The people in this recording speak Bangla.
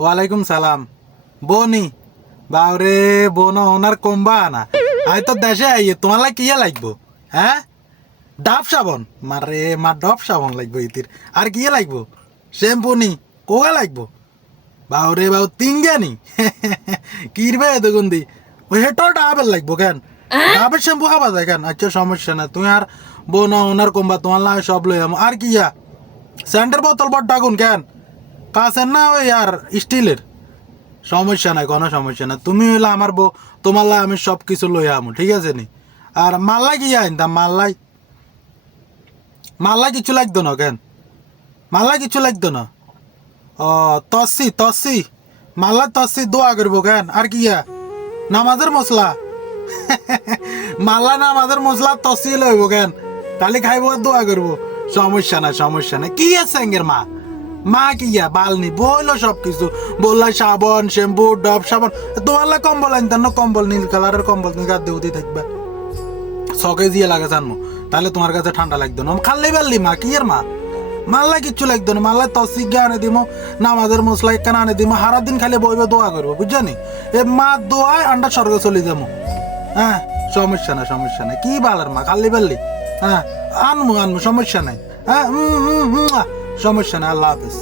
ওয়ালাইকুম সালাম। বনি বাউরে বোন ওনার কমবা না। আই তো দেশে আইয়ে তোমার লাগে কিয়া লাগবো? হ্যাঁ, ডাব সাবন মারে মা, ডব সাবন লাগবো ইতির। আর কিয়া লাগবো? শ্যাম্পু নি কোগা লাগবো? বাউরে বাউ তিনগানি কিরবে দেখুন দি ওই হেটর ডাবের লাগবো কেন? ডাবের শ্যাম্পু খাবা যায় কেন? আচ্ছা সমস্যা না, তুমি আর বোন ওনার কমবা তোমার লাগে সব লই আম। আর কিয়া স্যান্ডের বোতল বড় ডাকুন কেন? কাছের না ওই আর স্টিলের? সমস্যা নাই, কোনো সমস্যা না। তুমি হইলে আমার বউ, তোমার লাই আমি সব কিছু লই আমু, ঠিক আছে নি? আর মাল্লাই কি আনতাম? মাল্লাই মাল্লাই কিছু লাগতো না কেন? মাল্লাই কিছু লাগতো না? ও তসি তসি মাল্লাই তসি দোয়া করবো কেন? আর কিয়া নামাজের মশলা মাল্লা নামাজের মশলা তসি লইব কেন? কালি খাইব আর দোয়া করবো। সমস্যা নাই সমস্যা নাই। কি আছে এঙ্গের মা? মা কিয়া বালনি বললো সব কিছু, বললাই সাবান শ্যাম্পু ডব সাবান। তোমার লাগে কম্বল আনতাম না, কম্বল নীল কালারের কম্বল তুমি গাদ দেউতি থাকবে সকে দিয়ে লাগে জানবো, তাহলে তোমার কাছে ঠান্ডা লাগতো না। খাল্লি বাল্লি মা কি এর মা? মাল্লাই কিচ্ছু লাগতো না। মাল্লাই তসিগা আনে দিব, নামাজের মশলা একখান আনে দিব, সারা দিন খালি বইবে দোয়া করবো, বুঝছানি? এ মা দোয়ায় আন্ডা স্বর্গ চলে যাবো। হ্যাঁ সমস্যা নাই সমস্যা নাই। কি বালার মা খাল্লি বাল্লি? হ্যাঁ আনমু আনমু সমস্যা নাই। হ্যাঁ সমস্যা নাই। আল্লাহ হাফিজ।